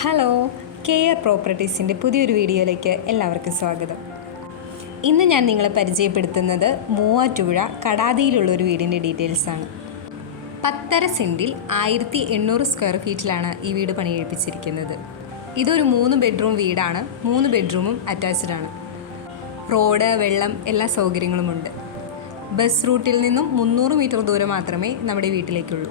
Hello K R പ്രോപ്പർട്ടീസിന്റെ പുതിയൊരു വീഡിയോയിലേക്ക് എല്ലാവർക്കും സ്വാഗതം. ഇന്ന് ഞാൻ നിങ്ങളെ പരിചയപ്പെടുത്തുന്നത് മൂവാറ്റുപുഴ കടാതിയിലുള്ള ഒരു വീടിന്റെ ഡീറ്റെയിൽസാണ് പത്തര സെന്റിൽ ആയിരത്തി എണ്ണൂറ് സ്ക്വയർ ഫീറ്റിലാണ് ഈ വീട് പണിയെഴുപ്പിച്ചിരിക്കുന്നത് ഇതൊരു മൂന്ന് ബെഡ്റൂം വീടാണ് മൂന്ന് ബെഡ്റൂമും അറ്റാച്ച്ഡ് ആണ്. റോഡ് വെള്ളം എല്ലാ സൗകര്യങ്ങളുമുണ്ട്. ബസ് റൂട്ടിൽ നിന്നും മുന്നൂറ് മീറ്റർ ദൂരം മാത്രമേ നമ്മുടെ വീട്ടിലേക്കുള്ളൂ.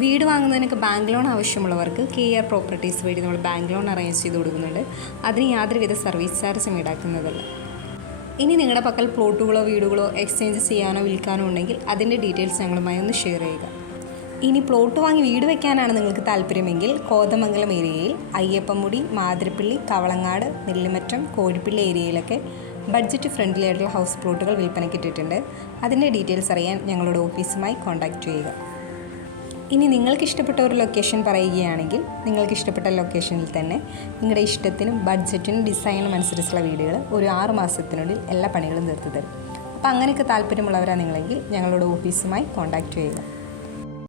വീട് വാങ്ങുന്നതിനൊക്കെ ബാങ്ക് ലോൺ ആവശ്യമുള്ളവർക്ക് കെ ആർ പ്രോപ്പർട്ടീസ് വഴി നമ്മൾ ബാങ്ക് ലോൺ അറേഞ്ച് ചെയ്ത് കൊടുക്കുന്നുണ്ട്. അതിന് യാതൊരുവിധ സർവീസ് ചാർജും ഈടാക്കുന്നതല്ല. ഇനി നിങ്ങളുടെ പക്കൽ പ്ലോട്ടുകളോ വീടുകളോ എക്സ്ചേഞ്ച് ചെയ്യാനോ വിൽക്കാനോ ഉണ്ടെങ്കിൽ അതിന്റെ ഡീറ്റെയിൽസ് ഞങ്ങളുമായി ഒന്ന് ഷെയർ ചെയ്യുക. ഇനി പ്ലോട്ട് വാങ്ങി വീട് വയ്ക്കാനാണ് നിങ്ങൾക്ക് താല്പര്യമെങ്കിൽ കോതമംഗലം ഏരിയയിൽ അയ്യപ്പമുടി മാതിരപ്പള്ളി കവളങ്ങാട് നെല്ലിമറ്റം കോഴിപ്പള്ളി ഏരിയയിലൊക്കെ ബഡ്ജറ്റ് ഫ്രണ്ട്ലി ആയിട്ടുള്ള ഹൗസ് പ്ലോട്ടുകൾ വിൽപ്പനയ്ക്ക് ഇട്ടിട്ടുണ്ട്. അതിന്റെ ഡീറ്റെയിൽസ് അറിയാൻ ഞങ്ങളുടെ ഓഫീസുമായി കോൺടാക്റ്റ് ചെയ്യുക. ഇനി നിങ്ങൾക്ക് ഇഷ്ടപ്പെട്ട ഒരു ലൊക്കേഷൻ പറയുകയാണെങ്കിൽ നിങ്ങൾക്ക് ഇഷ്ടപ്പെട്ട ലൊക്കേഷനിൽ തന്നെ നിങ്ങളുടെ ഇഷ്ടത്തിനും ബഡ്ജറ്റിനും ഡിസൈനും അനുസരിച്ചുള്ള വീടുകൾ ഒരു ആറ് മാസത്തിനുള്ളിൽ എല്ലാ പണികളും തീർത്ത് തരും. അപ്പോൾ അങ്ങനെയൊക്കെ താല്പര്യമുള്ളവരാണ് നിങ്ങളെങ്കിൽ ഞങ്ങളുടെ ഓഫീസുമായി കോൺടാക്റ്റ് ചെയ്യുക.